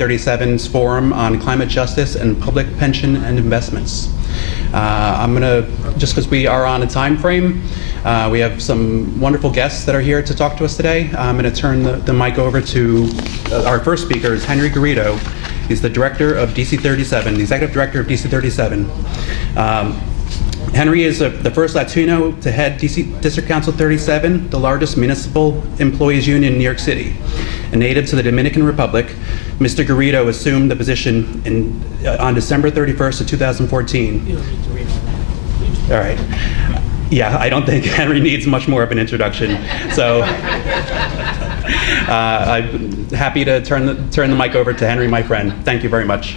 37's Forum on Climate Justice and Public Pension and Investments. I'm going to, just because we are on a time frame, we have some wonderful guests that are here to talk to us today. I'm going to turn the mic over to our first speaker, is Henry Garrido. He's the director of DC37, the executive director of DC37. Henry is the first Latino to head DC District Council 37, the largest municipal employees union in New York City. A native to the Dominican Republic, Mr. Garrido assumed the position on December 31st of 2014. You don't need to read all that. All right. Yeah, I don't think Henry needs much more of an introduction. So I'm happy to turn the mic over to Henry, my friend. Thank you very much.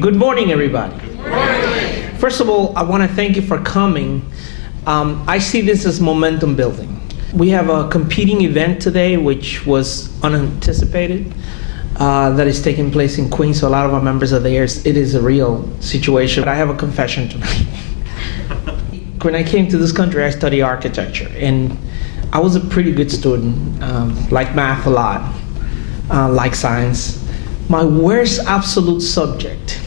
Good morning, everybody. Good morning. First of all, I want to thank you for coming. I see this as momentum building. We have a competing event today, which was unanticipated, that is taking place in Queens, so a lot of our members are there. It is a real situation. But I have a confession to make. When I came to this country, I studied architecture, and I was a pretty good student, liked math a lot, liked science. My worst absolute subject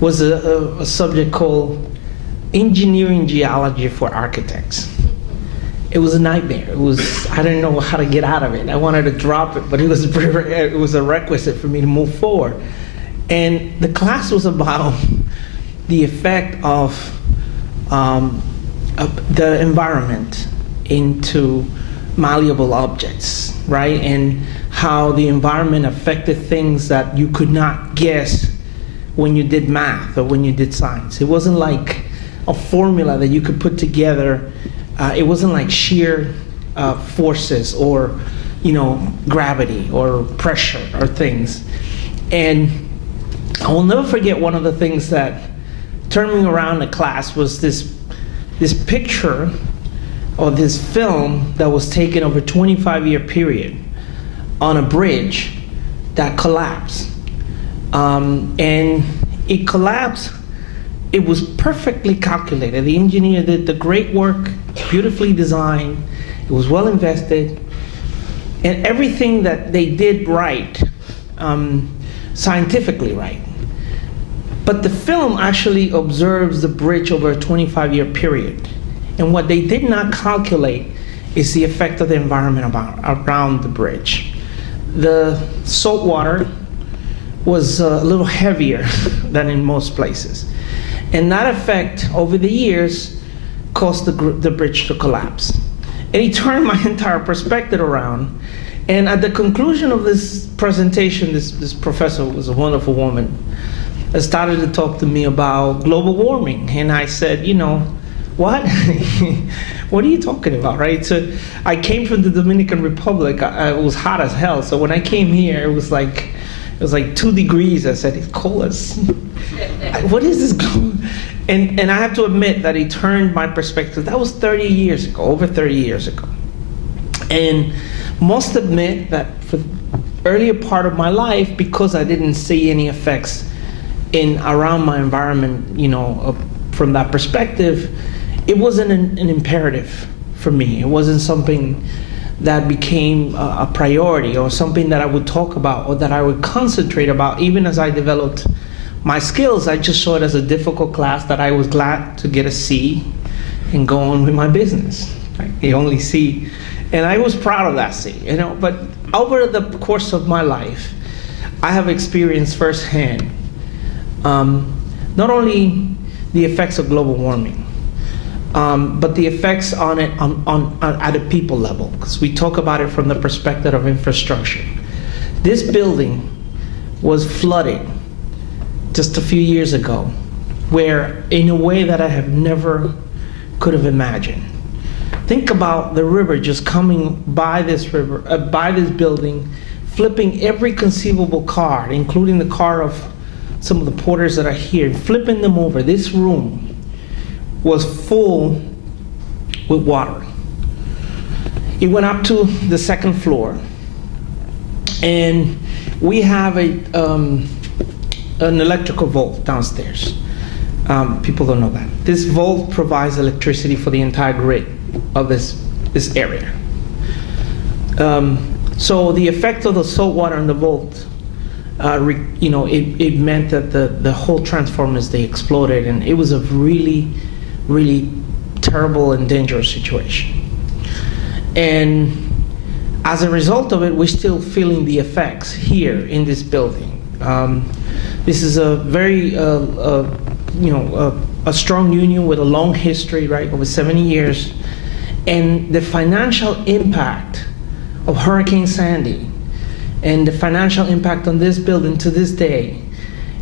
was a subject called engineering geology for architects. It was a nightmare. I didn't know how to get out of it. I wanted to drop it, but it was a requisite for me to move forward. And the class was about the effect of the environment into malleable objects, right? And how the environment affected things that you could not guess when you did math or when you did science. It wasn't like a formula that you could put together. It wasn't like sheer forces or, gravity or pressure or things. And I will never forget one of the things that turned me around the class was this picture or this film that was taken over a 25-year period on a bridge that collapsed. And it collapsed. It was perfectly calculated. The engineer did the great work, beautifully designed. It was well invested. And everything that they did right, scientifically right. But the film actually observes the bridge over a 25-year period. And what they did not calculate is the effect of the environment around the bridge. The salt water was a little heavier than in most places. And that effect, over the years, caused the bridge to collapse. And he turned my entire perspective around. And at the conclusion of this presentation, this professor was a wonderful woman, started to talk to me about global warming. And I said, what? What are you talking about, right? So I came from the Dominican Republic. It was hot as hell. So when I came here, it was like 2 degrees. I said, it's cold as... What is this going? And I have to admit that he turned my perspective. That was 30 years ago, over 30 years ago. And must admit that for the earlier part of my life, because I didn't see any effects around my environment, from that perspective, it wasn't an imperative for me. It wasn't something that became a priority or something that I would talk about or that I would concentrate about. Even as I developed my skills, I just saw it as a difficult class that I was glad to get a C and go on with my business. Right? The only C. And I was proud of that C, But over the course of my life, I have experienced firsthand not only the effects of global warming, but the effects on it at a people level, because we talk about it from the perspective of infrastructure. This building was flooded just a few years ago, where in a way that I have never could have imagined. Think about the river just coming by this building, flipping every conceivable car, including the car of some of the porters that are here, flipping them over. This room was full with water. It went up to the second floor, and we have an electrical vault downstairs. People don't know that. This vault provides electricity for the entire grid of this area. So the effect of the salt water in the vault, it meant that the whole transformers, they exploded, and it was a really, really terrible and dangerous situation. And as a result of it, we're still feeling the effects here in this building. This is a very, a strong union with a long history, right, over 70 years. And the financial impact of Hurricane Sandy and the financial impact on this building to this day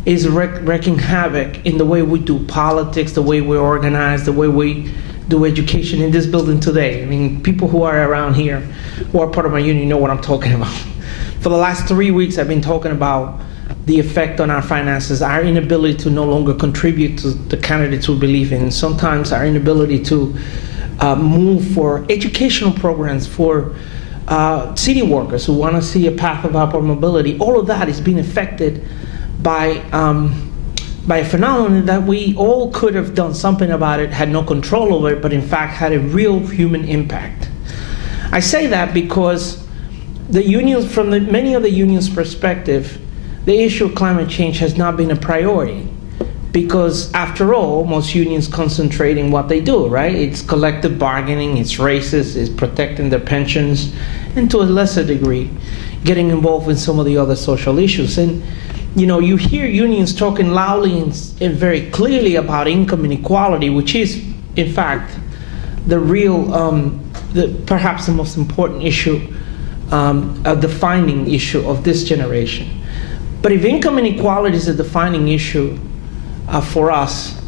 is wreaking havoc in the way we do politics, the way we organize, the way we do education in this building today. I mean, people who are around here, who are part of my union, know what I'm talking about. For the last 3 weeks, I've been talking about the effect on our finances, our inability to no longer contribute to the candidates we believe in, sometimes our inability to move for educational programs for city workers who want to see a path of upward mobility. All of that is being affected by a phenomenon that we all could have done something about it, had no control over it, but in fact had a real human impact. I say that because the unions, from many of the unions' perspective, the issue of climate change has not been a priority, because after all, most unions concentrate in what they do, right? It's collective bargaining, it's races, it's protecting their pensions, and to a lesser degree, getting involved in some of the other social issues. And you hear unions talking loudly and very clearly about income inequality, which is, in fact, the real, perhaps the most important issue, a defining issue of this generation. But if income inequality is a defining issue for us,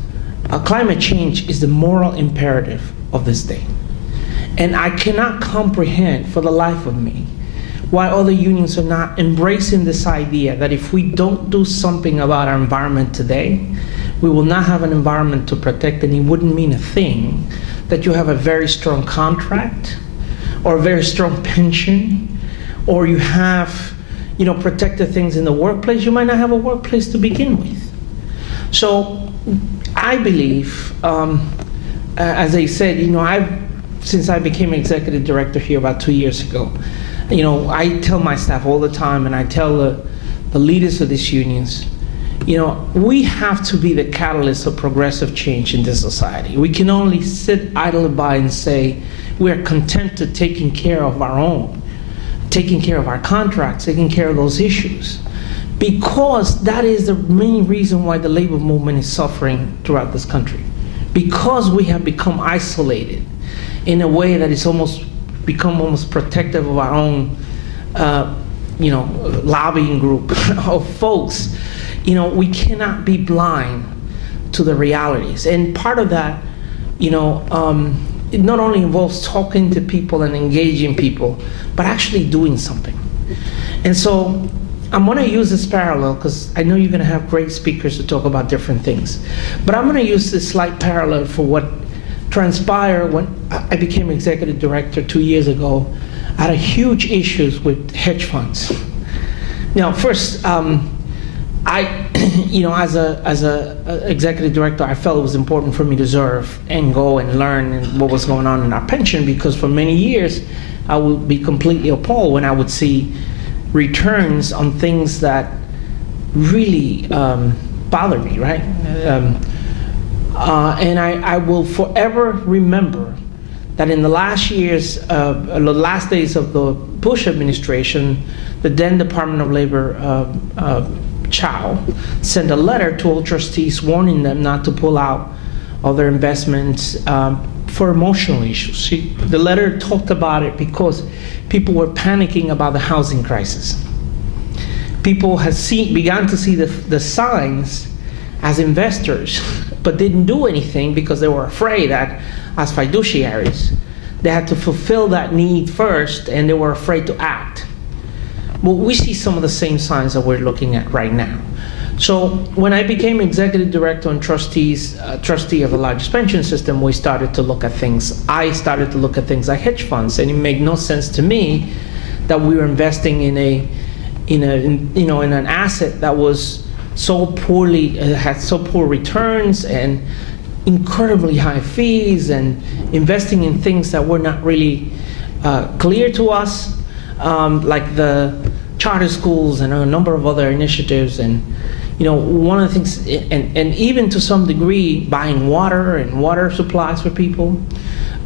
climate change is the moral imperative of this day. And I cannot comprehend for the life of me why other unions are not embracing this idea that if we don't do something about our environment today, we will not have an environment to protect, and it wouldn't mean a thing that you have a very strong contract or a very strong pension, or you have protected things in the workplace. You might not have a workplace to begin with. So I believe, as I said, since I became executive director here about 2 years ago, I tell my staff all the time, and I tell the leaders of these unions, we have to be the catalyst of progressive change in this society. We can only sit idly by and say we're content to taking care of our own, taking care of our contracts, taking care of those issues, because that is the main reason why the labor movement is suffering throughout this country. Because we have become isolated in a way that is become almost protective of our own, lobbying group of folks. We cannot be blind to the realities. And part of that, it not only involves talking to people and engaging people, but actually doing something. And so I'm going to use this parallel because I know you're going to have great speakers to talk about different things. But I'm going to use this slight parallel for what transpired when I became executive director 2 years ago. I had huge issues with hedge funds. Now, first, as a executive director, I felt it was important for me to serve and go and learn what was going on in our pension, because for many years I would be completely appalled when I would see returns on things that really bothered me, right? And I will forever remember that in the last days of the Bush administration, the then Department of Labor Chow sent a letter to all trustees warning them not to pull out of their investments for emotional issues. The letter talked about it because people were panicking about the housing crisis. People had began to see the signs as investors, but didn't do anything because they were afraid that as fiduciaries, they had to fulfill that need first, and they were afraid to act. Well, we see some of the same signs that we're looking at right now. So when I became executive director and trustee of the largest pension system, we started to look at things. I started to look at things like hedge funds, and it made no sense to me that we were investing in an asset that was so poorly, had so poor returns and incredibly high fees, and investing in things that were not really clear to us. like the charter schools and a number of other initiatives. And one of the things, and even to some degree, buying water and water supplies for people.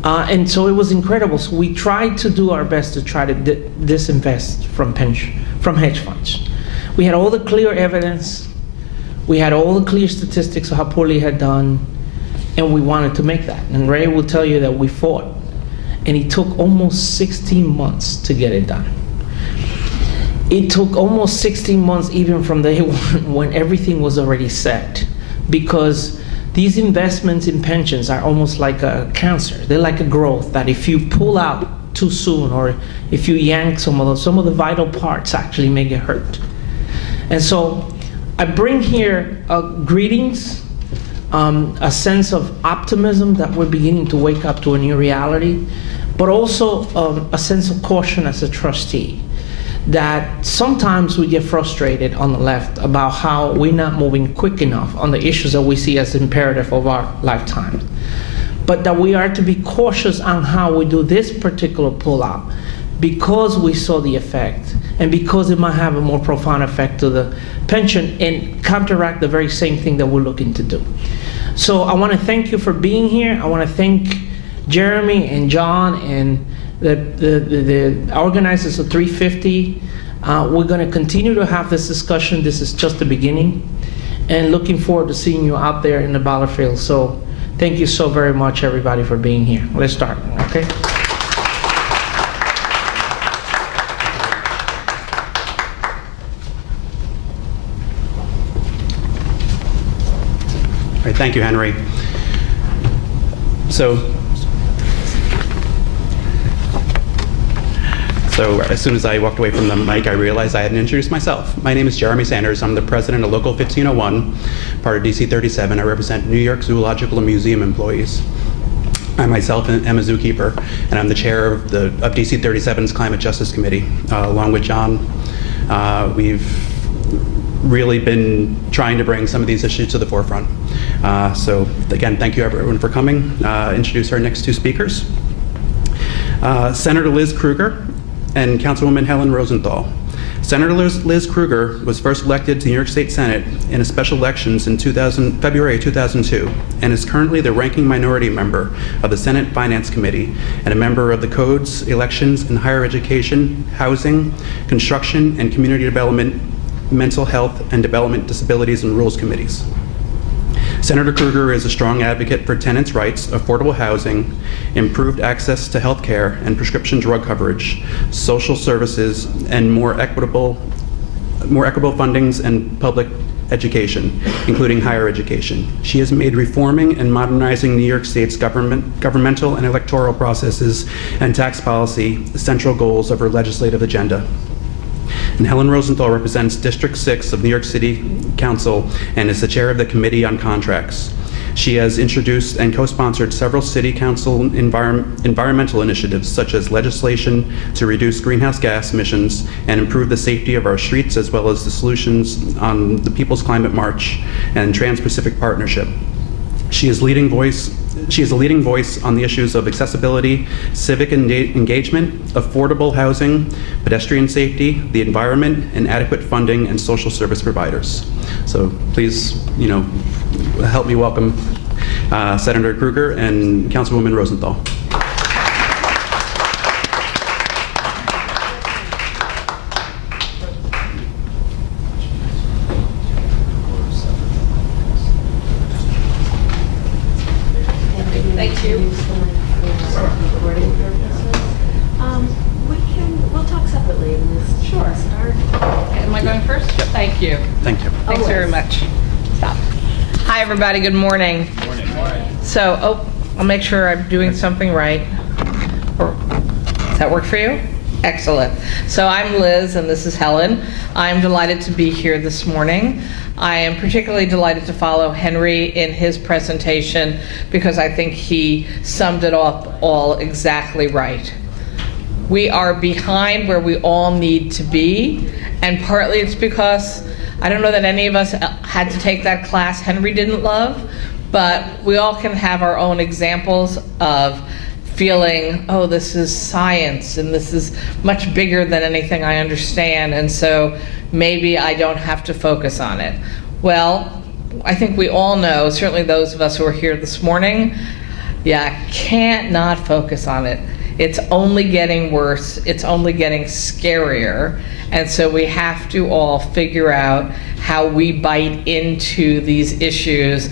And so it was incredible. So we tried to do our best to try to disinvest from hedge funds. We had all the clear evidence. We had all the clear statistics of how poorly it had done, and we wanted to make that. And Ray will tell you that we fought. And it took almost 16 months to get it done. It took almost 16 months even from day one when everything was already set, because these investments in pensions are almost like a cancer. They're like a growth that if you pull out too soon, or if you yank some of the vital parts actually may get hurt. And so I bring here greetings, a sense of optimism that we're beginning to wake up to a new reality, but also a sense of caution as a trustee, that sometimes we get frustrated on the left about how we're not moving quick enough on the issues that we see as imperative of our lifetime. But that we are to be cautious on how we do this particular pullout, because we saw the effect, and because it might have a more profound effect to the pension and counteract the very same thing that we're looking to do. So I want to thank you for being here. I want to thank Jeremy and John and the organizers of 350. We're going to continue to have this discussion. This is just the beginning, and looking forward to seeing you out there in the battlefield. So thank you so very much, everybody, for being here. Let's start, okay? All right, thank you, Henry. So as soon as I walked away from the mic, I realized I hadn't introduced myself. My name is Jeremy Sanders. I'm the president of Local 1501, part of DC37. I represent New York Zoological and Museum employees. I myself am a zookeeper, and I'm the chair of DC37's Climate Justice Committee. Along with John, we've really been trying to bring some of these issues to the forefront. So again, thank you everyone for coming. Introduce our next two speakers. Senator Liz Krueger and Councilwoman Helen Rosenthal. Senator Liz Krueger was first elected to the New York State Senate in a special elections in February 2002, and is currently the ranking minority member of the Senate Finance Committee and a member of the Codes, Elections, and Higher Education, Housing, Construction, and Community Development, Mental Health, and Development, Disabilities, and Rules Committees. Senator Krueger is a strong advocate for tenants' rights, affordable housing, improved access to health care and prescription drug coverage, social services, and more equitable fundings and public education, including higher education. She has made reforming and modernizing New York State's governmental and electoral processes and tax policy central goals of her legislative agenda. And Helen Rosenthal represents District 6 of New York City Council and is the chair of the Committee on Contracts. She has introduced and co-sponsored several City Council environmental initiatives, such as legislation to reduce greenhouse gas emissions and improve the safety of our streets, as well as the solutions on the People's Climate March and Trans-Pacific Partnership. She is a leading voice on the issues of accessibility, civic engagement, affordable housing, pedestrian safety, the environment, and adequate funding and social service providers. So please, help me welcome Senator Krueger and Councilwoman Rosenthal. Thank you. We'll talk separately in this. Sure. Start. Am I going first? Yep. Thank you. Thank you. Thanks very much. Stop. Hi, everybody. Good morning. Morning. So, I'll make sure I'm doing something right. Does that work for you? Excellent. So I'm Liz, and this is Helen. I'm delighted to be here this morning. I am particularly delighted to follow Henry in his presentation because I think he summed it up all exactly right. We are behind where we all need to be, and partly it's because I don't know that any of us had to take that class Henry didn't love, but we all can have our own examples of feeling, oh, this is science and this is much bigger than anything I understand, and so maybe I don't have to focus on it. Well, I think we all know, certainly those of us who are here this morning, can't not focus on it. It's only getting worse, it's only getting scarier, and so we have to all figure out how we bite into these issues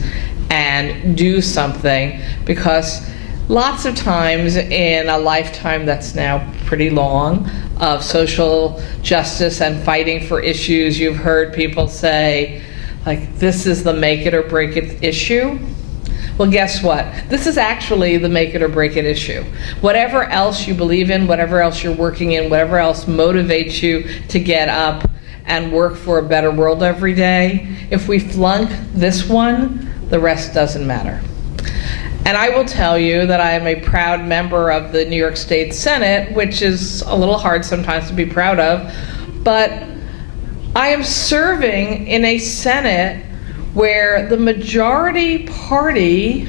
and do something, because lots of times in a lifetime that's now pretty long of social justice and fighting for issues, you've heard people say, like, this is the make it or break it issue. Well, guess what? This is actually the make it or break it issue. Whatever else you believe in, whatever else you're working in, whatever else motivates you to get up and work for a better world every day, if we flunk this one, the rest doesn't matter. And I will tell you that I am a proud member of the New York State Senate, which is a little hard sometimes to be proud of, but I am serving in a Senate where the majority party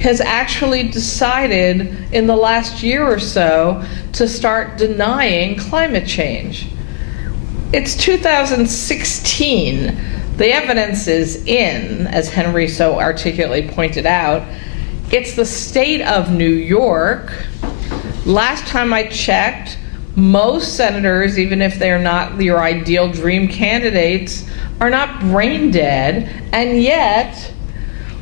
has actually decided in the last year or so to start denying climate change. It's 2016. The evidence is in, as Henry so articulately pointed out. It's the state of New York. Last time I checked, most senators, even if they're not your ideal dream candidates, are not brain dead, and yet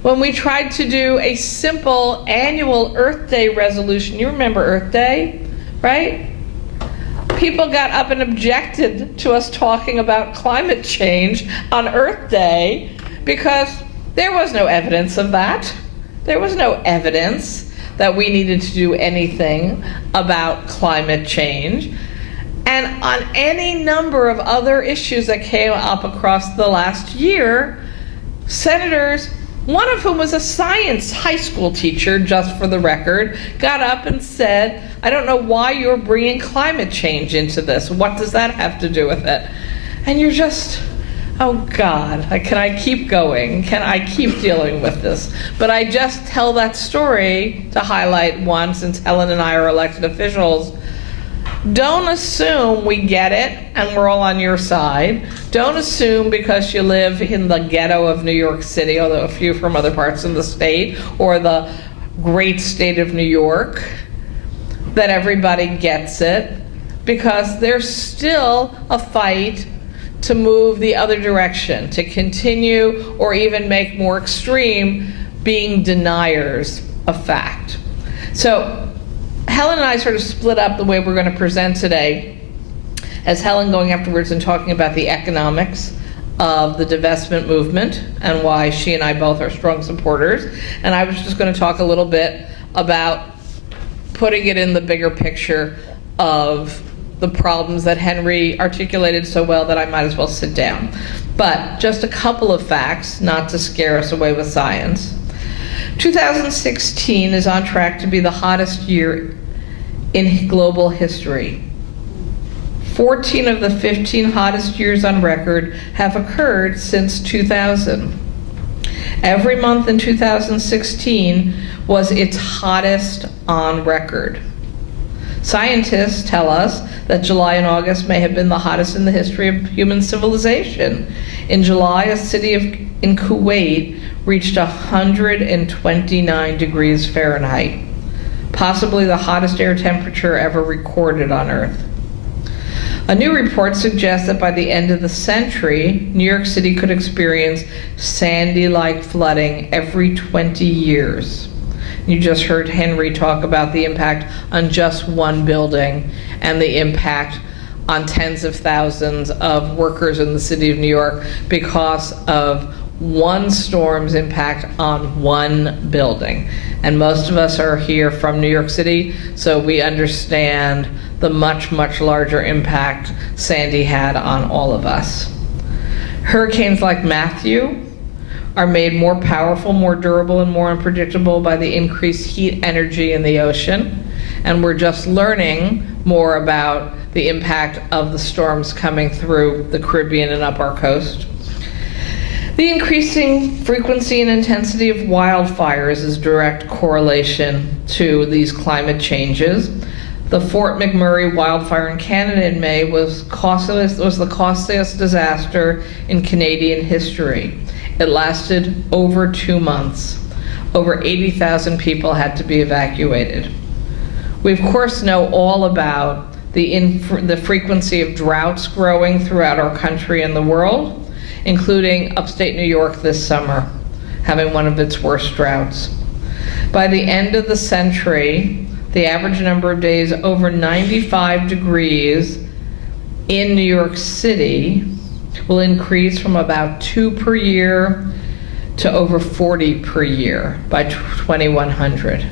when we tried to do a simple annual Earth Day resolution, you remember Earth Day, right? People got up and objected to us talking about climate change on Earth Day because there was no evidence of that. There was no evidence that we needed to do anything about climate change. And on any number of other issues that came up across the last year, senators, one of whom was a science high school teacher, just for the record, got up and said, I don't know why you're bringing climate change into this. What does that have to do with it? And you're just, oh God, can I keep going? Can I keep dealing with this? But I just tell that story to highlight one, since Helen and I are elected officials. Don't assume we get it and we're all on your side. Don't assume because you live in the ghetto of New York City, although a few from other parts of the state, or the great state of New York, that everybody gets it, because there's still a fight to move the other direction, to continue or even make more extreme being deniers of fact. So Helen and I sort of split up the way we're going to present today, as Helen going afterwards and talking about the economics of the divestment movement and why she and I both are strong supporters. And I was just going to talk a little bit about putting it in the bigger picture of the problems that Henry articulated so well that I might as well sit down. But just a couple of facts, not to scare us away with science. 2016 is on track to be the hottest year in global history. 14 of the 15 hottest years on record have occurred since 2000. Every month in 2016 was its hottest on record. Scientists tell us that July and August may have been the hottest in the history of human civilization. In July, a city in Kuwait reached 129 degrees Fahrenheit, possibly the hottest air temperature ever recorded on Earth. A new report suggests that by the end of the century, New York City could experience Sandy-like flooding every 20 years. You just heard Henry talk about the impact on just one building and the impact on tens of thousands of workers in the city of New York because of one storm's impact on one building. And most of us are here from New York City, so we understand the much, much larger impact Sandy had on all of us. Hurricanes like Matthew are made more powerful, more durable, and more unpredictable by the increased heat energy in the ocean. And we're just learning more about the impact of the storms coming through the Caribbean and up our coast. The increasing frequency and intensity of wildfires is direct correlation to these climate changes. The Fort McMurray wildfire in Canada in May was the costliest disaster in Canadian history. It lasted over 2 months. Over 80,000 people had to be evacuated. We of course know all about the frequency of droughts growing throughout our country and the world, including upstate New York this summer, having one of its worst droughts. By the end of the century, the average number of days over 95 degrees in New York City will increase from about 2 per year to over 40 per year by 2100.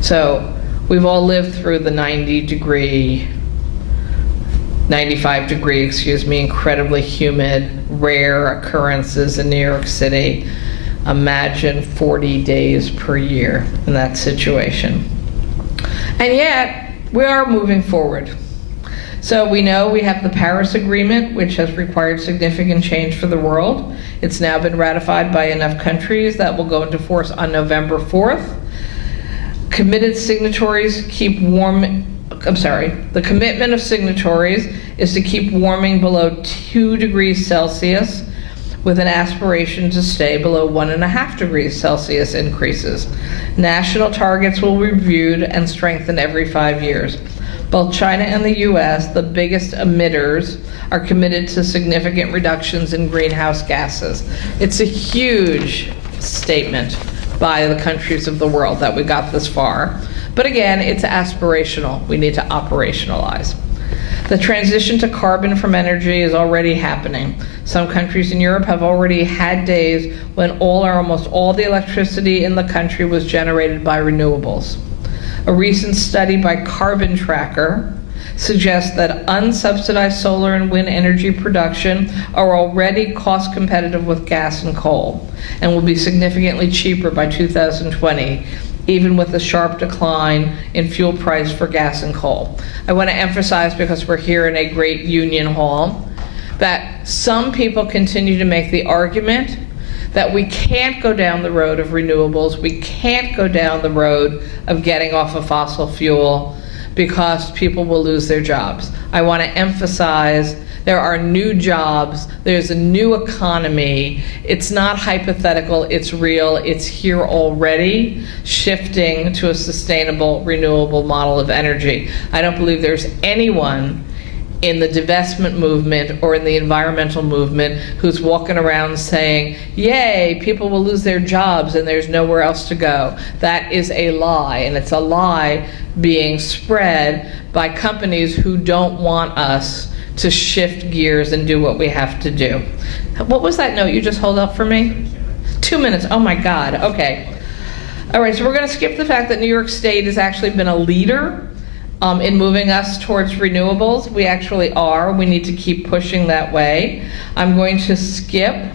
So we've all lived through the 95 degree, incredibly humid, rare occurrences in New York City. Imagine 40 days per year in that situation. And yet, we are moving forward. So we know we have the Paris Agreement, which has required significant change for the world. It's now been ratified by enough countries that will go into force on November 4th. Committed signatories keep warming. The commitment of signatories is to keep warming below 2 degrees Celsius with an aspiration to stay below 1.5 degrees Celsius increases. National targets will be reviewed and strengthened every 5 years. Both China and the US, the biggest emitters, are committed to significant reductions in greenhouse gases. It's a huge statement by the countries of the world that we got this far. But again, it's aspirational. We need to operationalize. The transition to carbon from energy is already happening. Some countries in Europe have already had days when all or almost all the electricity in the country was generated by renewables. A recent study by Carbon Tracker suggests that unsubsidized solar and wind energy production are already cost competitive with gas and coal and will be significantly cheaper by 2020, even with a sharp decline in fuel price for gas and coal. I want to emphasize, because we're here in a great union hall, that some people continue to make the argument that we can't go down the road of renewables, we can't go down the road of getting off of fossil fuel because people will lose their jobs. I want to emphasize there are new jobs, there's a new economy. It's not hypothetical, it's real, it's here already, shifting to a sustainable, renewable model of energy. I don't believe there's anyone in the divestment movement or in the environmental movement who's walking around saying, yay, people will lose their jobs and there's nowhere else to go. That is a lie, and it's a lie being spread by companies who don't want us to shift gears and do what we have to do. What was that note you just held up for me? 2 minutes, oh my God, okay. All right, so we're gonna skip the fact that New York State has actually been a leader in moving us towards renewables. We actually are. We need to keep pushing that way. I'm going to skip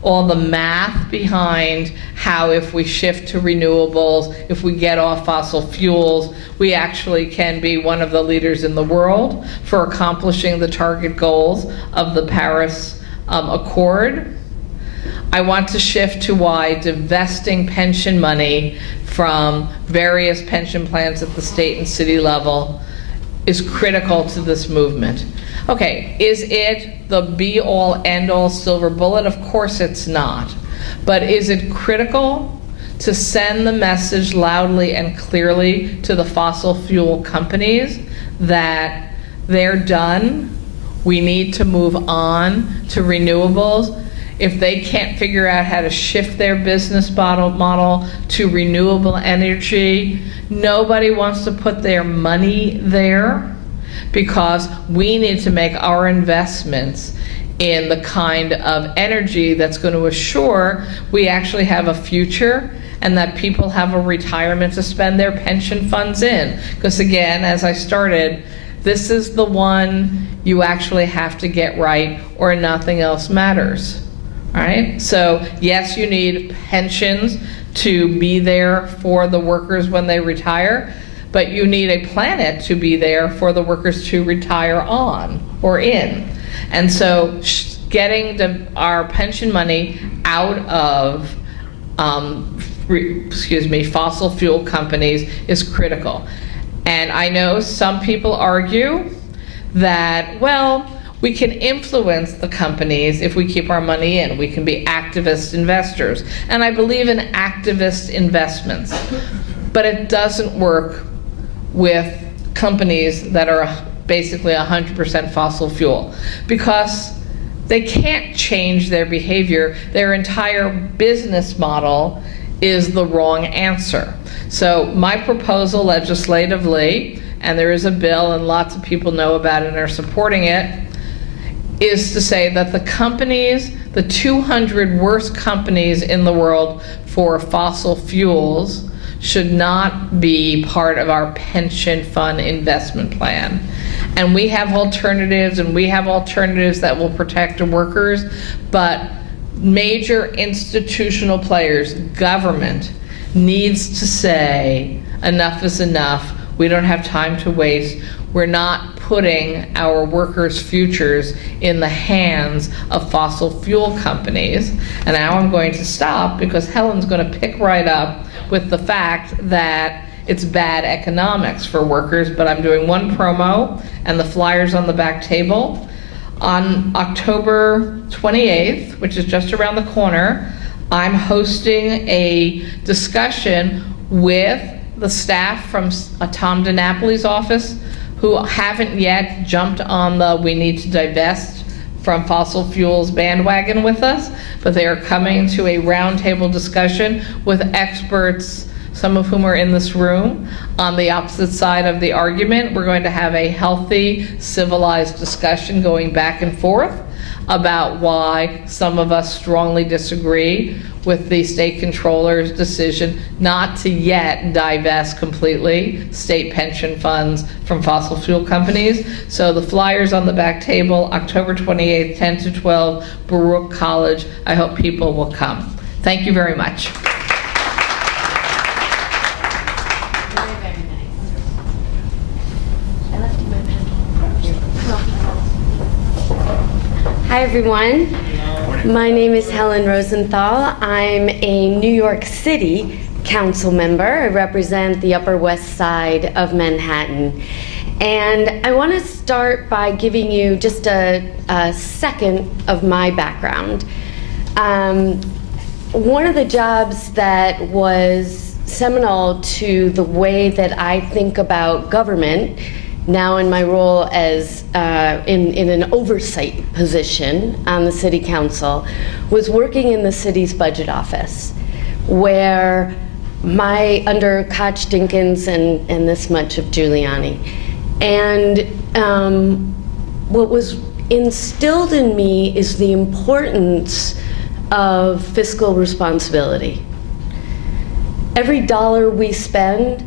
all the math behind how, if we shift to renewables, if we get off fossil fuels, we actually can be one of the leaders in the world for accomplishing the target goals of the Paris Accord. I want to shift to why divesting pension money from various pension plans at the state and city level is critical to this movement. Okay, is it the be-all, end-all silver bullet? Of course it's not. But is it critical to send the message loudly and clearly to the fossil fuel companies that they're done? We need to move on to renewables. If they can't figure out how to shift their business model to renewable energy, nobody wants to put their money there, because we need to make our investments in the kind of energy that's going to assure we actually have a future and that people have a retirement to spend their pension funds in. Because again, as I started, this is the one you actually have to get right or nothing else matters. All right, so yes, you need pensions to be there for the workers when they retire, but you need a planet to be there for the workers to retire on or in. And so getting our pension money out of fossil fuel companies is critical. And I know some people argue that, well, we can influence the companies if we keep our money in. We can be activist investors. And I believe in activist investments. But it doesn't work with companies that are basically 100% fossil fuel, because they can't change their behavior. Their entire business model is the wrong answer. So my proposal legislatively, and there is a bill and lots of people know about it and are supporting it, is to say that the companies, the 200 worst companies in the world for fossil fuels, should not be part of our pension fund investment plan. And we have alternatives, and we have alternatives that will protect the workers, but major institutional players, government, needs to say enough is enough. We don't have time to waste. We're not putting our workers' futures in the hands of fossil fuel companies. And now I'm going to stop because Helen's going to pick right up with the fact that it's bad economics for workers, but I'm doing one promo, and the flyer's on the back table. On October 28th, which is just around the corner, I'm hosting a discussion with the staff from Tom DiNapoli's office, who haven't yet jumped on the we need to divest from fossil fuels bandwagon with us, but they are coming to a roundtable discussion with experts, some of whom are in this room, on the opposite side of the argument. We're going to have a healthy, civilized discussion going back and forth about why some of us strongly disagree with the state controller's decision not to yet divest completely state pension funds from fossil fuel companies. So the flyer's on the back table, October 28th, 10 to 12, Baruch College. I hope people will come. Thank you very much. Very, very nice. I left you my pen. Hi, everyone. My name is Helen Rosenthal. I'm a New York City council member. I represent the Upper West Side of Manhattan. And I want to start by giving you just a second of my background. One of the jobs that was seminal to the way that I think about government, now in my role as in an oversight position on the city council, was working in the city's budget office, where under Koch Dinkins and this much of Giuliani. And what was instilled in me is the importance of fiscal responsibility. Every dollar we spend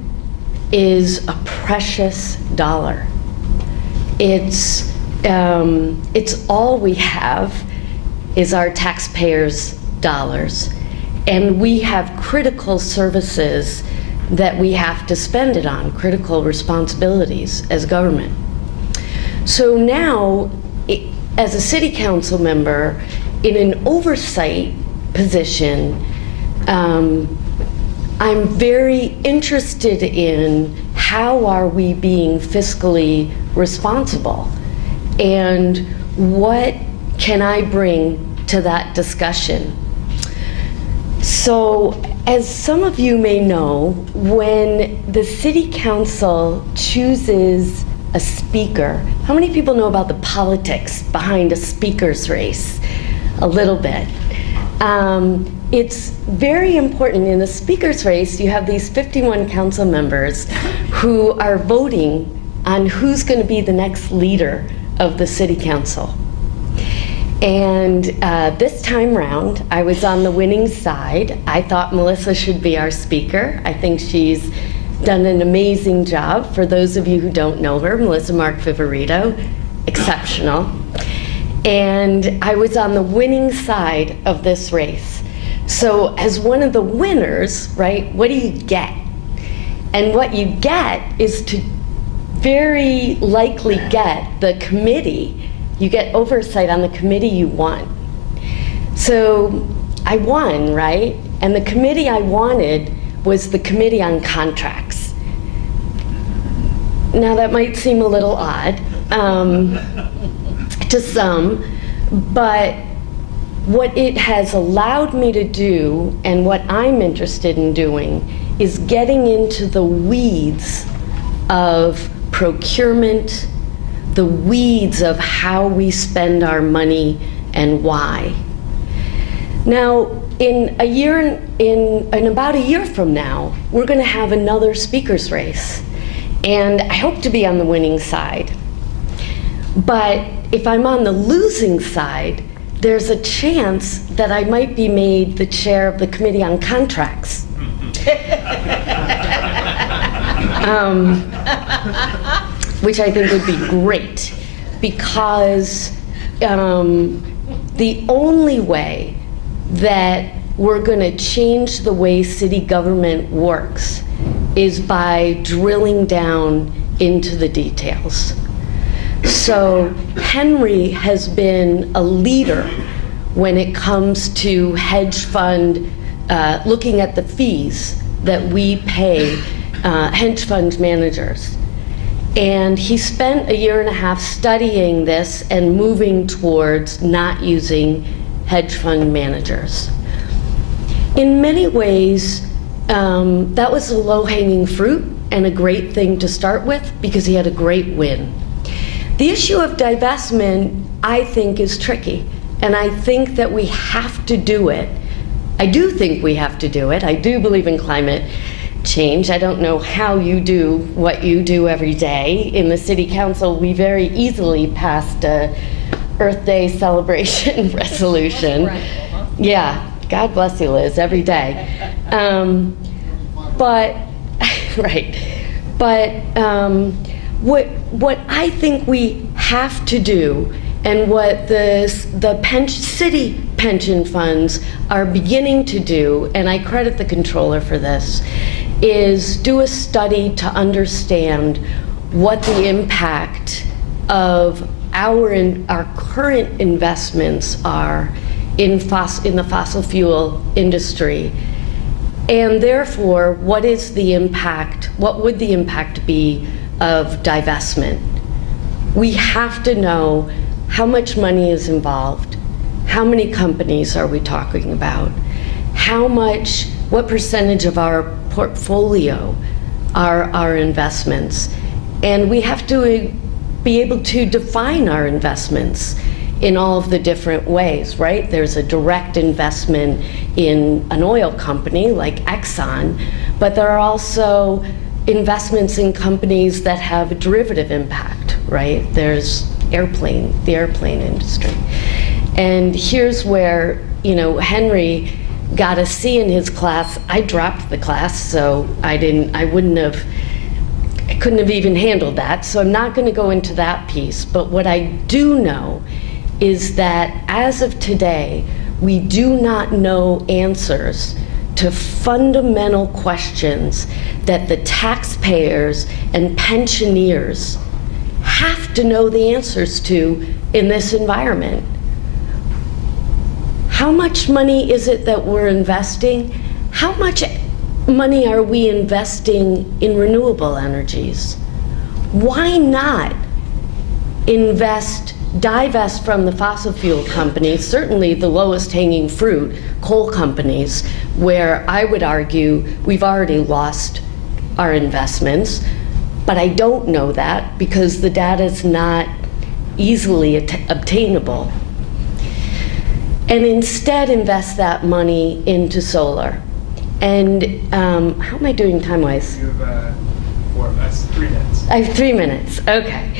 is a precious dollar. It's all we have is our taxpayers' dollars, and we have critical services that we have to spend it on, critical responsibilities as government. So now, as a city council member in an oversight position, I'm very interested in how are we being fiscally responsible, and what can I bring to that discussion. So, as some of you may know, when the city council chooses a speaker, how many people know about the politics behind a speaker's race? A little bit. It's very important. In the speaker's race, you have these 51 council members who are voting on who's going to be the next leader of the city council. And this time round, I was on the winning side. I thought Melissa should be our speaker. I think she's done an amazing job. For those of you who don't know her, Melissa Mark Viverito, exceptional. And I was on the winning side of this race. So as one of the winners, right, what do you get? And what you get is to very likely get the committee You get oversight on the committee you want. So I won, right? And the committee I wanted was the Committee on Contracts. Now that might seem a little odd to some, but what it has allowed me to do, and what I'm interested in doing, is getting into the weeds of procurement, the weeds of how we spend our money and why. Now, in about a year from now, we're going to have another speaker's race, and I hope to be on the winning side. But if I'm on the losing side, there's a chance that I might be made the chair of the Committee on Contracts. Which I think would be great, because the only way that we're going to change the way city government works is by drilling down into the details. So Henry has been a leader when it comes to hedge fund, looking at the fees that we pay hedge fund managers. And he spent a year and a half studying this and moving towards not using hedge fund managers. In many ways, that was a low-hanging fruit and a great thing to start with, because he had a great win. The issue of divestment, I think, is tricky, and I think that we have to do it. I do think we have to do it. I do believe in climate change. I don't know how you do what you do every day. In the City Council, we very easily passed a Earth Day celebration resolution. Yeah, God bless you, Liz, every day. But, right. But what I think we have to do, and what the city pension funds are beginning to do, and I credit the controller for this, is do a study to understand what the impact of our current investments are in the fossil fuel industry, and therefore what would the impact be of divestment. We have to know how much money is involved, how many companies are we talking about, what percentage of our portfolio are our investments, and we have to be able to define our investments in all of the different ways, right? There's a direct investment in an oil company like Exxon, but there are also investments in companies that have a derivative impact, right? There's the airplane industry. And here's where, Henry got a C in his class. I dropped the class, so I couldn't have even handled that, so I'm not going to go into that piece. But what I do know is that as of today, we do not know answers to fundamental questions that the taxpayers and pensioners have to know the answers to in this environment. How much money is it that we're investing? How much money are we investing in renewable energies? Why not divest from the fossil fuel companies, certainly the lowest hanging fruit, coal companies, where I would argue we've already lost our investments, but I don't know that because the data is not easily obtainable. And instead invest that money into solar. And how am I doing time-wise? You have 3 minutes. I have 3 minutes, okay.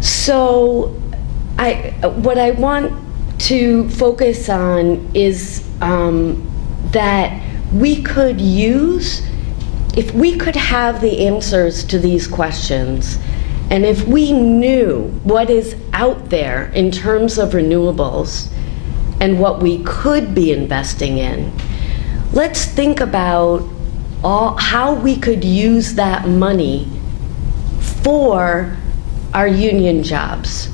So what I want to focus on is that we could if we could have the answers to these questions, and if we knew what is out there in terms of renewables and what we could be investing in, let's think about how we could use that money for our union jobs,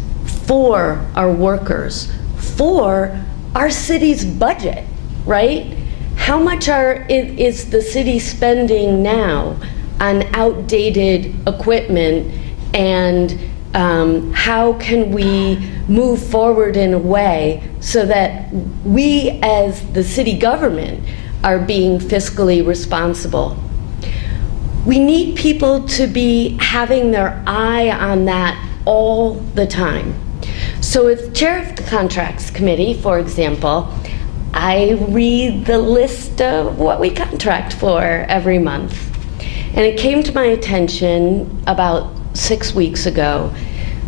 for our workers, for our city's budget, right? How much is the city spending now on outdated equipment, and how can we move forward in a way so that we as the city government are being fiscally responsible? We need people to be having their eye on that all the time. So as chair of the Contracts Committee, for example, I read the list of what we contract for every month. And it came to my attention about 6 weeks ago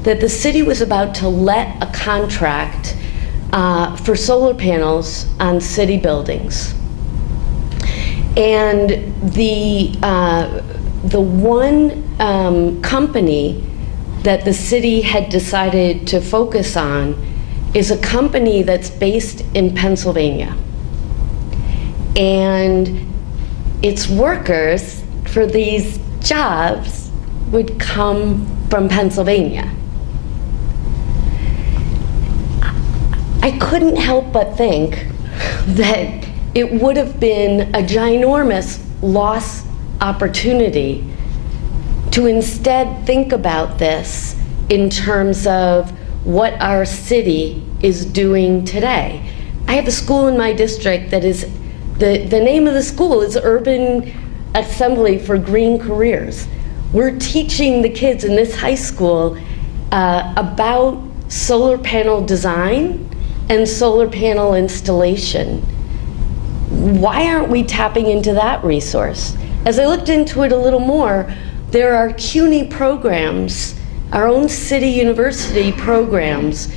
that the city was about to let a contract for solar panels on city buildings. And the one company that the city had decided to focus on is a company that's based in Pennsylvania. And its workers for these jobs would come from Pennsylvania. I couldn't help but think that it would have been a ginormous lost opportunity to instead think about this in terms of what our city is doing today. I have a school in my district that is, the name of the school is Urban Assembly for Green Careers. We're teaching the kids in this high school about solar panel design and solar panel installation. Why aren't we tapping into that resource? As I looked into it a little more, there are CUNY programs, our own city university programs,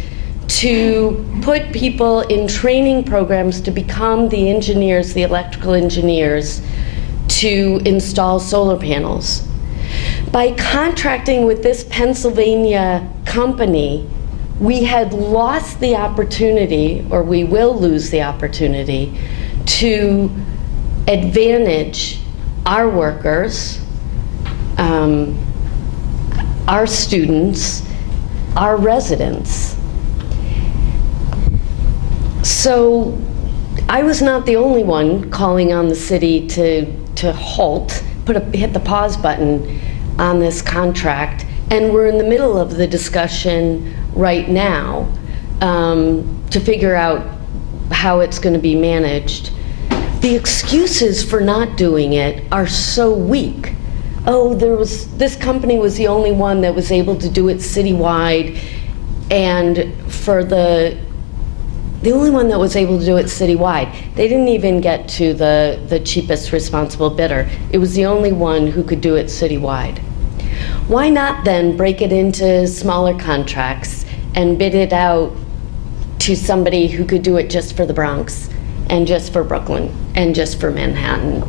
to put people in training programs to become the engineers, the electrical engineers, to install solar panels. By contracting with this Pennsylvania company, we had lost the opportunity, or we will lose the opportunity, to advantage our workers, our students, our residents. So I was not the only one calling on the city to halt, hit the pause button on this contract, and we're in the middle of the discussion right now to figure out how it's going to be managed. The excuses for not doing it are so weak. Oh, this company was the only one that was able to do it citywide, and for the only one that was able to do it citywide, they didn't even get to the cheapest responsible bidder. It was the only one who could do it citywide. Why not then break it into smaller contracts and bid it out to somebody who could do it just for the Bronx and just for Brooklyn and just for Manhattan?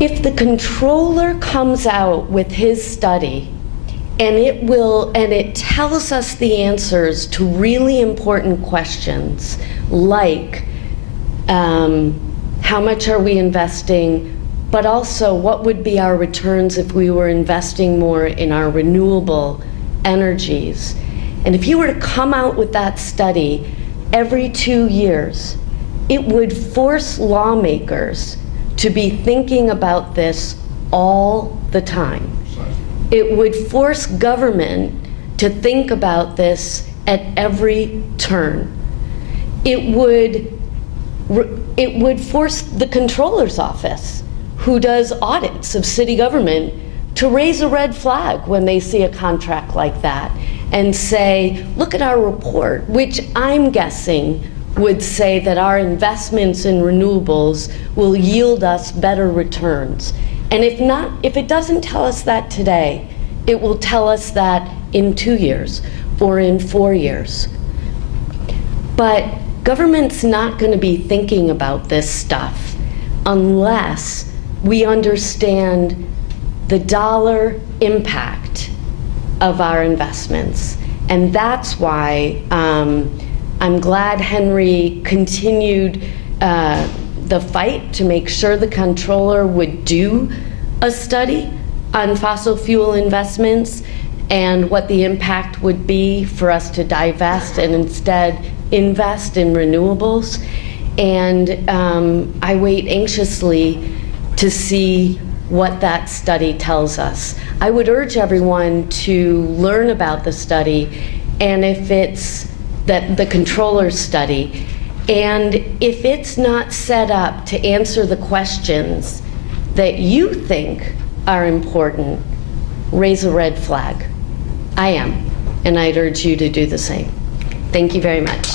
If the controller comes out with his study and it tells us the answers to really important questions like how much are we investing, but also what would be our returns if we were investing more in our renewable energies. And if you were to come out with that study every 2 years, it would force lawmakers to be thinking about this all the time. It would force government to think about this at every turn. It would force the controller's office, who does audits of city government, to raise a red flag when they see a contract like that and say, look at our report, which I'm guessing would say that our investments in renewables will yield us better returns. And if it doesn't tell us that today, it will tell us that in 2 years or in 4 years. But government's not going to be thinking about this stuff unless we understand the dollar impact of our investments. And that's why I'm glad Henry continued the fight to make sure the controller would do a study on fossil fuel investments and what the impact would be for us to divest and instead invest in renewables. And I wait anxiously to see what that study tells us. I would urge everyone to learn about the study, and if it's the controller's study, and if it's not set up to answer the questions that you think are important, raise a red flag. I am, and I'd urge you to do the same. Thank you very much.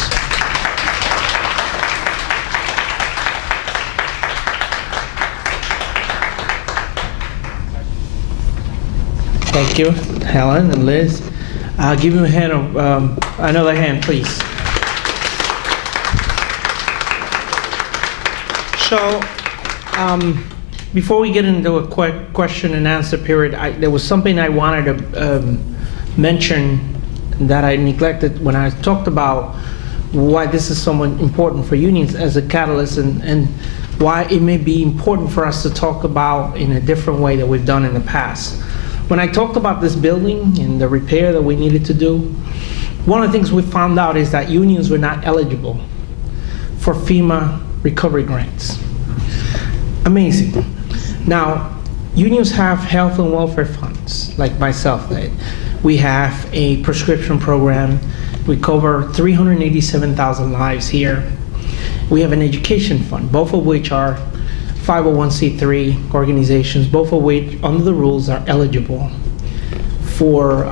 Thank you, Helen and Liz. Give him a hand, another hand, please. So, before we get into a quick question and answer period, there was something I wanted to mention that I neglected when I talked about why this is so important for unions as a catalyst, and why it may be important for us to talk about in a different way than we've done in the past. When I talked about this building and the repair that we needed to do, one of the things we found out is that unions were not eligible for FEMA recovery grants. Amazing. Now, unions have health and welfare funds, like myself. We have a prescription program. We cover 387,000 lives here. We have an education fund, both of which are 501c3 organizations, both of which, under the rules, are eligible for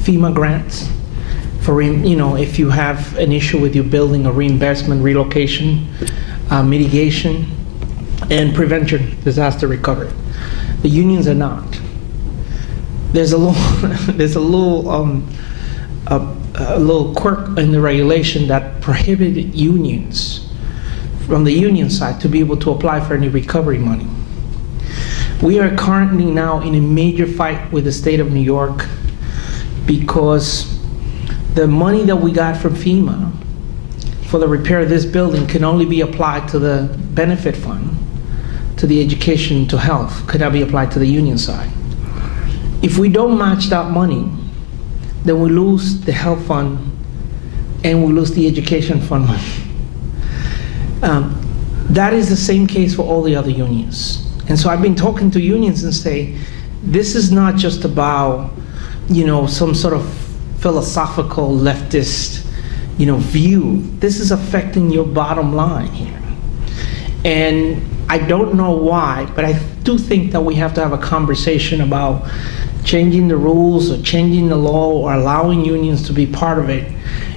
FEMA grants. For, if you have an issue with your building, or reinvestment, relocation, mitigation, and prevention, disaster recovery. The unions are not. There's a little quirk in the regulation that prohibited unions from the union side to be able to apply for any recovery money. We are currently now in a major fight with the state of New York because the money that we got from FEMA for the repair of this building can only be applied to the benefit fund, to the education, to health, could not be applied to the union side. If we don't match that money, then we lose the health fund and we lose the education fund money. That is the same case for all the other unions. And so I've been talking to unions and say, this is not just about, some sort of philosophical leftist, view. This is affecting your bottom line here. And I don't know why, but I do think that we have to have a conversation about changing the rules or changing the law or allowing unions to be part of it.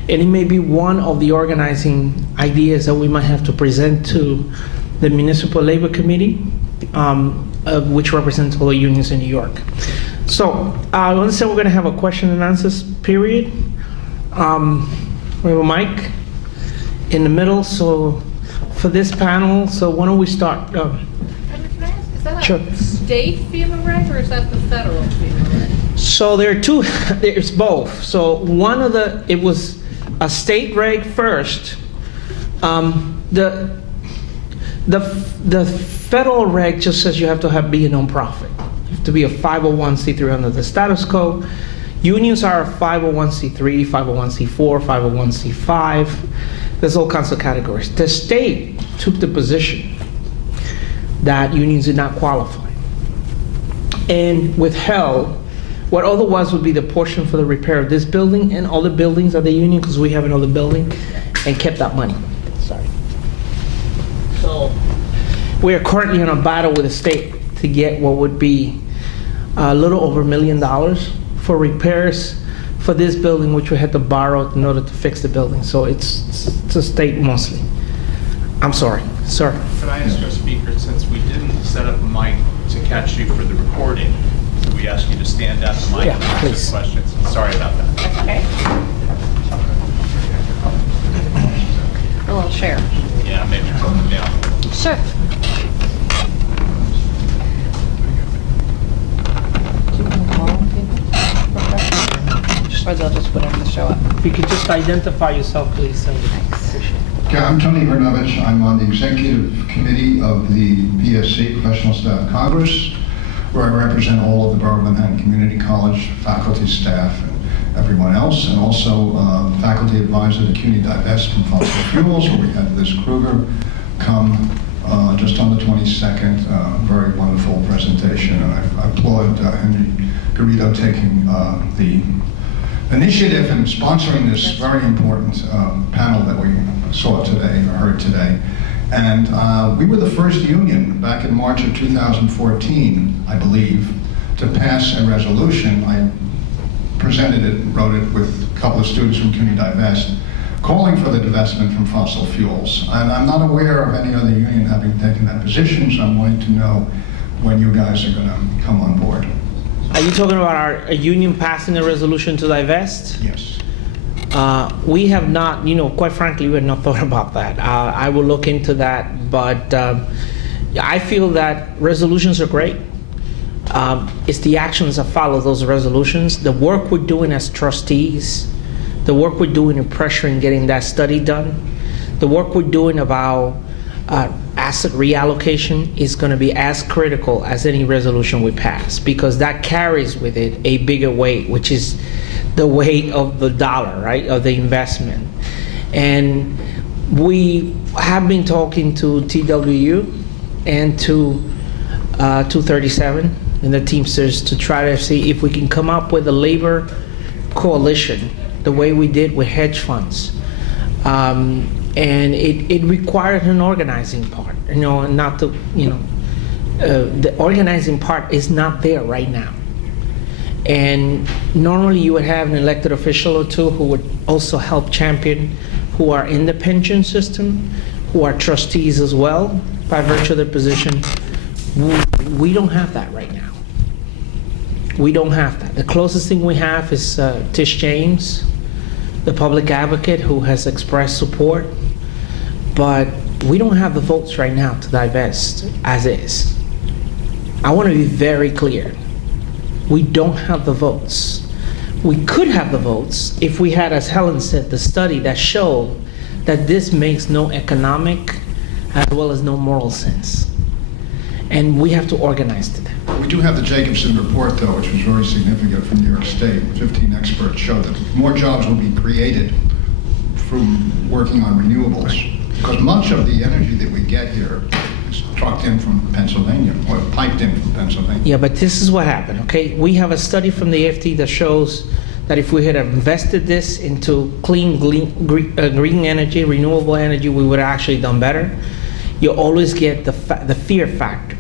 And it may be one of the organizing ideas that we might have to present to the Municipal Labor Committee, which represents all the unions in New York. So I understand we're going to have a question and answers period. We have a mic in the middle, so for this panel, so why don't we start? Can I ask, is that Sure. a state FEMA reg or is that the federal FEMA reg? So there are two, there's both. So it was a state reg first. The federal reg just says you have to be a nonprofit. You have to be a 501c3 under the status quo. Unions are a 501c3, 501c4, 501c5. There's all kinds of categories. The state took the position that unions did not qualify and withheld what otherwise would be the portion for the repair of this building and all the buildings of the union, because we have another building, and kept that money. Sorry. So we are currently in a battle with the state to get what would be a little over $1 million for repairs for this building, which we had to borrow in order to fix the building. So it's a state mostly. I'm sorry, sir. Could I ask our speaker, since we didn't set up a mic to catch you for the recording, could we ask you to stand at the mic Yeah, and answer please. questions? Sorry about that. That's okay. A little share. Yeah, maybe put them down. Sure. Or they'll just put them to show up. If you could just identify yourself, please. Appreciate it. Yeah, I'm Tony Bernovich. I'm on the executive committee of the PSC, Professional Staff Congress. where I represent all of the Borough of Manhattan Community College faculty, staff, and everyone else, and also faculty advisor to CUNY Divest from Fossil Fuels, where we had Liz Krueger come just on the 22nd. Very wonderful presentation, and I applaud Henry Garrido taking the initiative and sponsoring this very important panel that we saw today, or heard today. And we were the first union back in March of 2014, I believe, to pass a resolution. I presented it, wrote it with a couple of students from CUNY Divest, calling for the divestment from fossil fuels. And I'm not aware of any other union having taken that position, so I'm wanting to know when you guys are going to come on board. Are you talking about our union passing a resolution to divest? Yes. We have not, quite frankly, we have not thought about that. I will look into that, but I feel that resolutions are great. It's the actions that follow those resolutions, the work we're doing as trustees, the work we're doing in pressuring getting that study done, the work we're doing about asset reallocation is going to be as critical as any resolution we pass, because that carries with it a bigger weight, which is the weight of the dollar, right, of the investment. And we have been talking to TWU and to 237 and the Teamsters to try to see if we can come up with a labor coalition the way we did with hedge funds. And it required an organizing part, not the, the organizing part is not there right now. And normally you would have an elected official or two who would also help champion, who are in the pension system, who are trustees as well, by virtue of their position. We don't have that right now. We don't have that. The closest thing we have is Tish James, the public advocate, who has expressed support, but we don't have the votes right now to divest as is. I want to be very clear. We don't have the votes. We could have the votes if we had, as Helen said, the study that showed that this makes no economic as well as no moral sense. And we have to organize to that. We do have the Jacobson report, though, which was very significant from New York State. 15 experts showed that more jobs will be created from working on renewables, because much of the energy that we get here is trucked in from Pennsylvania, or piped in from Pennsylvania. Yeah, but this is what happened, okay? We have a study from the FT that shows that if we had invested this into clean, green energy, renewable energy, we would have actually done better. You always get the fear factor,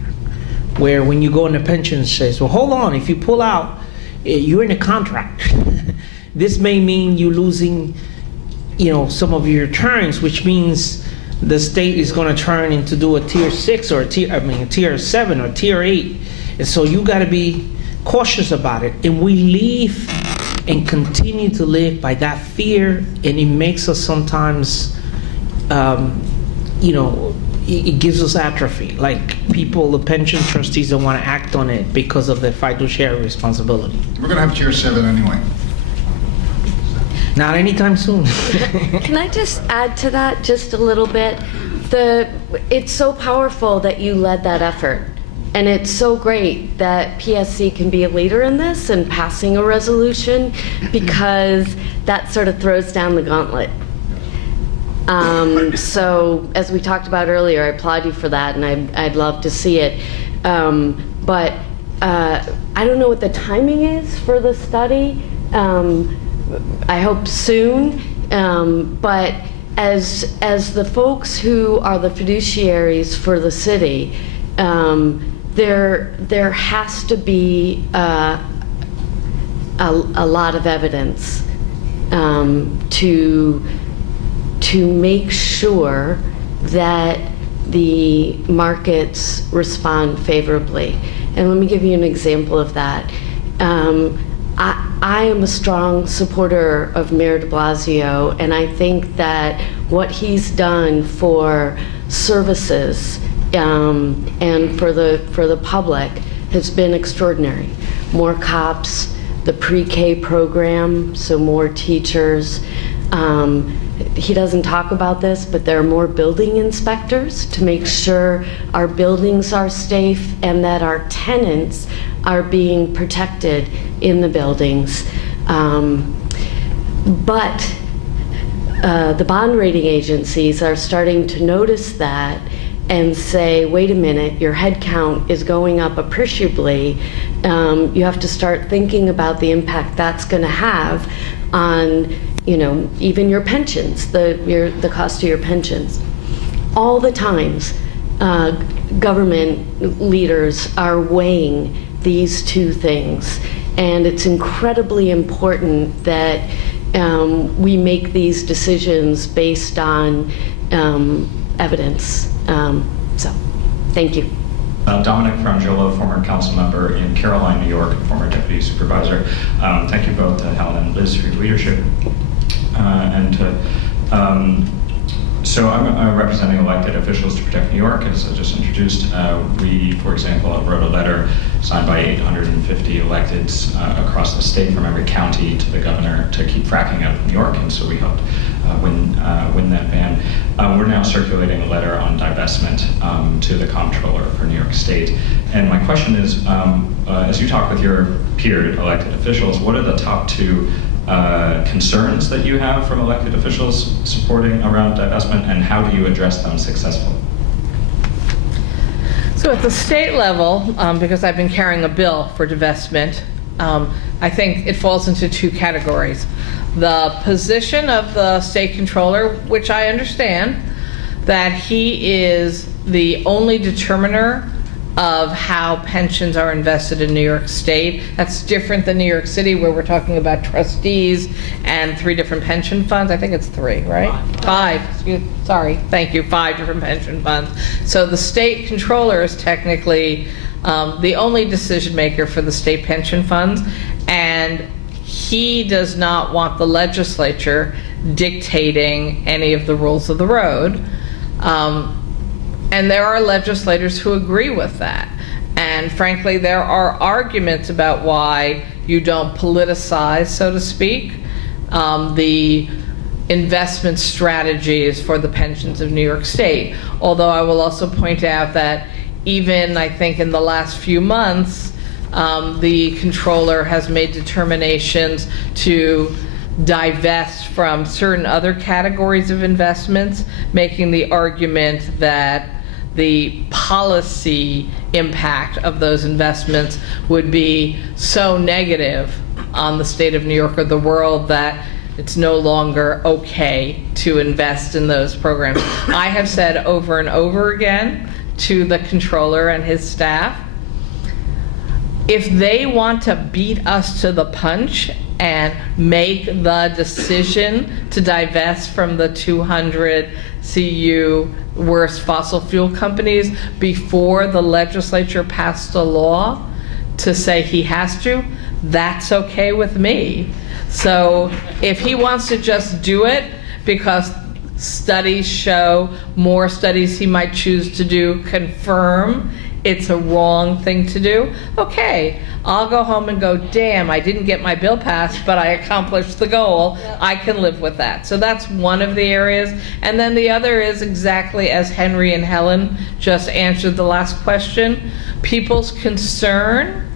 where when you go in the pension, it says, well, hold on, if you pull out, you're in a contract. This may mean you losing, some of your returns, which means the state is going to turn into do a tier 6 or a tier 7 or tier 8. And so you got to be cautious about it. And we live and continue to live by that fear, and it makes us sometimes, it gives us atrophy. Like people, the pension trustees don't want to act on it because of their fiduciary responsibility. We're going to have tier 7 anyway. Not anytime soon. Can I just add to that just a little bit? It's so powerful that you led that effort. And it's so great that PSC can be a leader in this and passing a resolution, because that sort of throws down the gauntlet. So as we talked about earlier, I applaud you for that, and I'd love to see it. But I don't know what the timing is for the study. I hope soon, but as the folks who are the fiduciaries for the city, there has to be a lot of evidence to make sure that the markets respond favorably. And let me give you an example of that. I am a strong supporter of Mayor de Blasio, and I think that what he's done for services and for the public has been extraordinary. More cops, the pre-K program, so more teachers, He doesn't talk about this, but there are more building inspectors to make sure our buildings are safe and that our tenants are being protected in the buildings. But the bond rating agencies are starting to notice that and say, wait a minute, your head count is going up appreciably. You have to start thinking about the impact that's going to have on, even your pensions, the cost of your pensions. All the times, government leaders are weighing these two things, and it's incredibly important that we make these decisions based on evidence. So, thank you. Dominic Frangiolo, former council member in Caroline, New York, former deputy supervisor. Thank you both, Helen and Liz, for your leadership. So I'm representing elected officials to protect New York, as I just introduced. We, for example, wrote a letter signed by 850 electeds across the state from every county to the governor to keep fracking out of New York, and so we helped win that ban. We're now circulating a letter on divestment to the comptroller for New York State. And my question is, as you talk with your peer elected officials, what are the top two concerns that you have from elected officials supporting around divestment, and how do you address them successfully? So at the state level, because I've been carrying a bill for divestment, I think it falls into two categories. The position of the state controller, which I understand, that he is the only determiner of how pensions are invested in New York State. That's different than New York City, where we're talking about trustees and 3 different pension funds. I think it's 3, right? 5. Sorry, thank you. 5 different pension funds. So the state controller is technically the only decision maker for the state pension funds, and he does not want the legislature dictating any of the rules of the road. And there are legislators who agree with that. And frankly, there are arguments about why you don't politicize, so to speak, the investment strategies for the pensions of New York State. Although I will also point out that even, I think, in the last few months, the controller has made determinations to divest from certain other categories of investments, making the argument that the policy impact of those investments would be so negative on the state of New York or the world that it's no longer okay to invest in those programs. I have said over and over again to the controller and his staff, if they want to beat us to the punch and make the decision to divest from the 200 CU worst fossil fuel companies before the legislature passed a law to say he has to, that's okay with me. So if he wants to just do it because studies show, more studies he might choose to do confirm it's a wrong thing to do, okay, I'll go home and go, damn, I didn't get my bill passed, but I accomplished the goal. I can live with that. So that's one of the areas. And then the other is exactly as Henry and Helen just answered the last question, people's concern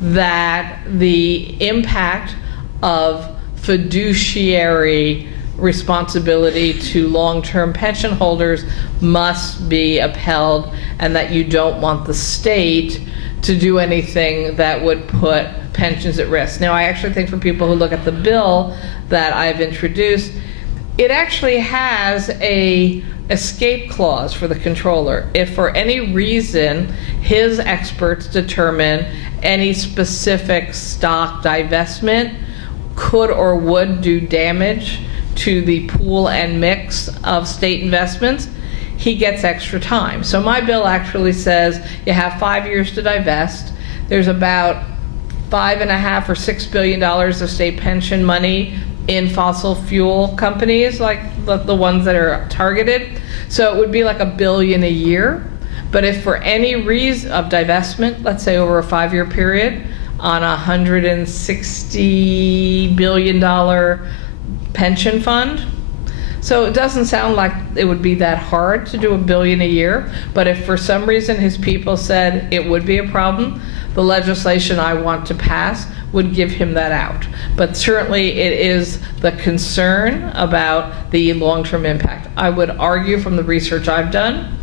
that the impact of fiduciary responsibility to long-term pension holders must be upheld, and that you don't want the state to do anything that would put pensions at risk. Now, I actually think for people who look at the bill that I've introduced, it actually has a escape clause for the controller. If for any reason his experts determine any specific stock divestment could or would do damage to the pool and mix of state investments, he gets extra time. So my bill actually says you have 5 years to divest. There's about $5.5 or $6 billion of state pension money in fossil fuel companies, like the ones that are targeted. So it would be like $1 billion a year. But if for any reason of divestment, let's say over a 5-year period, on a $160 billion pension fund. So it doesn't sound like it would be that hard to do $1 billion a year, but if for some reason his people said it would be a problem, the legislation I want to pass would give him that out. But certainly it is the concern about the long-term impact. I would argue from the research I've done,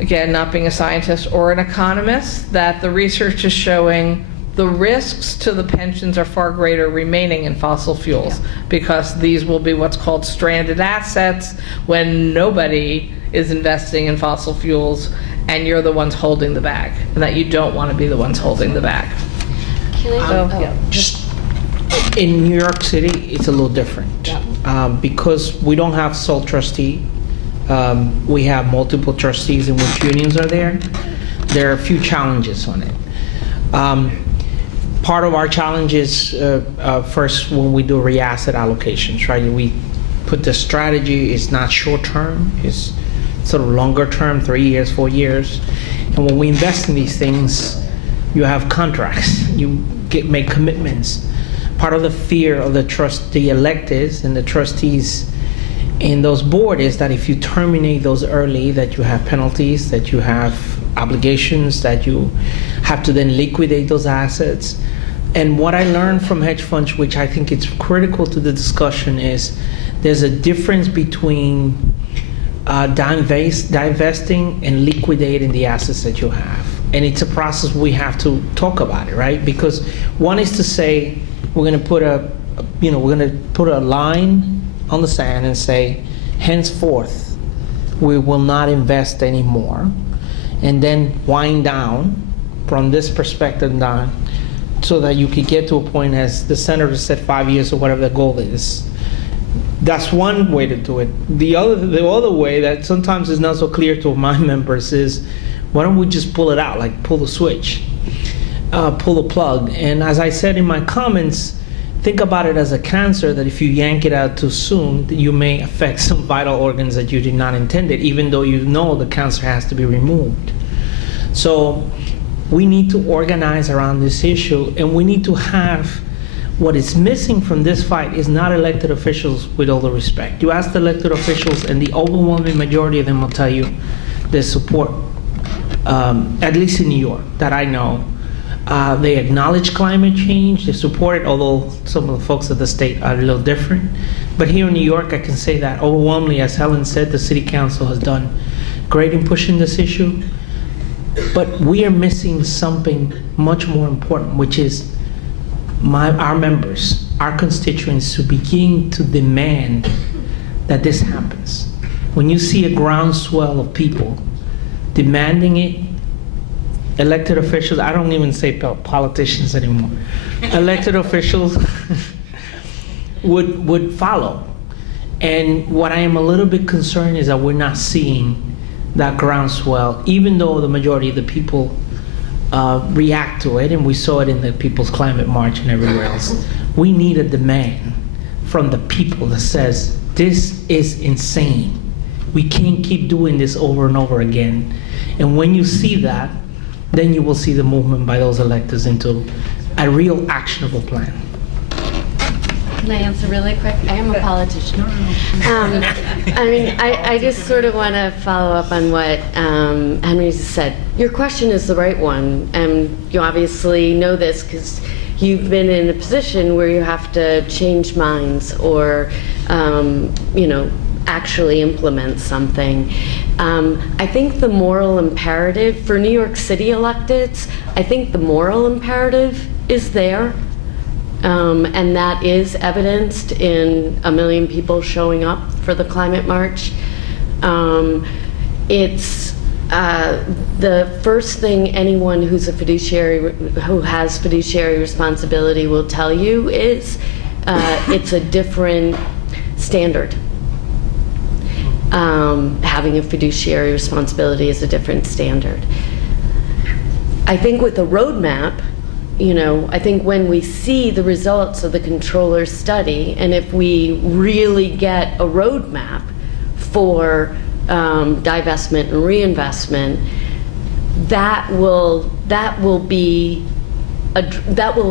again, not being a scientist or an economist, that the research is showing the risks to the pensions are far greater remaining in fossil fuels, because these will be what's called stranded assets when nobody is investing in fossil fuels and you're the ones holding the bag, and that you don't want to be the ones holding the bag. Can I So, go? yeah. Just in New York City, it's a little different. Because we don't have sole trustee, we have multiple trustees in which unions are there. There are a few challenges on it. Part of our challenge is first when we do re-asset allocations, right? We put the strategy, it's not short term, it's sort of longer term, 3 years, 4 years. And when we invest in these things, you have contracts, you make commitments. Part of the fear of the electeds and the trustees in those boards is that if you terminate those early, that you have penalties, that you have obligations, that you have to then liquidate those assets. And what I learned from hedge funds, which I think it's critical to the discussion, is there's a difference between divesting and liquidating the assets that you have. And it's a process we have to talk about it, right? Because one is to say we're going to put a line on the sand and say, henceforth, we will not invest anymore, and then wind down from this perspective down, so that you could get to a point, as the senator said, 5 years or whatever the goal is. That's one way to do it. The other way that sometimes is not so clear to my members is, why don't we just pull it out, like pull the switch, pull the plug? And as I said in my comments, think about it as a cancer, that if you yank it out too soon, you may affect some vital organs that you did not intend it, even though you know the cancer has to be removed. So we need to organize around this issue, and we need to have, what is missing from this fight is not elected officials, with all the respect. You ask the elected officials, and the overwhelming majority of them will tell you they support, at least in New York, that I know. They acknowledge climate change, they support it, although some of the folks at the state are a little different. But here in New York, I can say that overwhelmingly, as Helen said, the city council has done great in pushing this issue. But we are missing something much more important, which is our members, our constituents, to begin to demand that this happens. When you see a groundswell of people demanding it, elected officials, I don't even say politicians anymore, elected officials would follow. And what I am a little bit concerned is that we're not seeing that groundswell, even though the majority of the people react to it, and we saw it in the People's Climate March and everywhere else. We need a demand from the people that says, this is insane. We can't keep doing this over and over again. And when you see that, then you will see the movement by those electors into a real actionable plan. Can I answer really quick? I am a politician. I just sort of want to follow up on what Henry said. Your question is the right one, and you obviously know this because you've been in a position where you have to change minds or, actually implement something. I think the moral imperative for New York City electeds, I think the moral imperative is there. And that is evidenced in 1 million people showing up for the climate march. It's the first thing anyone who has fiduciary responsibility will tell you is it's a different standard. Having a fiduciary responsibility is a different standard. I think with a roadmap, I think when we see the results of the controller's study, and if we really get a roadmap for divestment and reinvestment, that will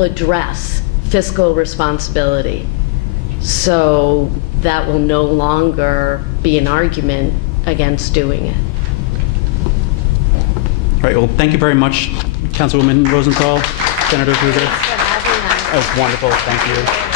address fiscal responsibility. So that will no longer be an argument against doing it. All right, well, thank you very much, Councilwoman Rosenthal, Senator Krueger. Thanks for having us. That was wonderful, thank you.